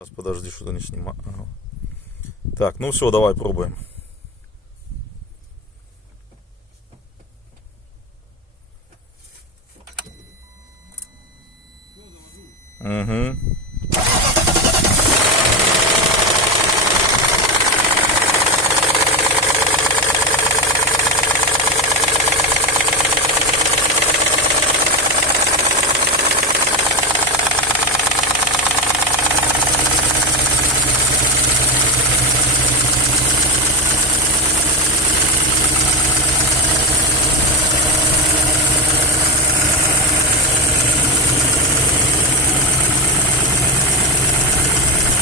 Сейчас подожди, что-то не снимаю. Ага. Так, ну все, давай пробуем. Угу.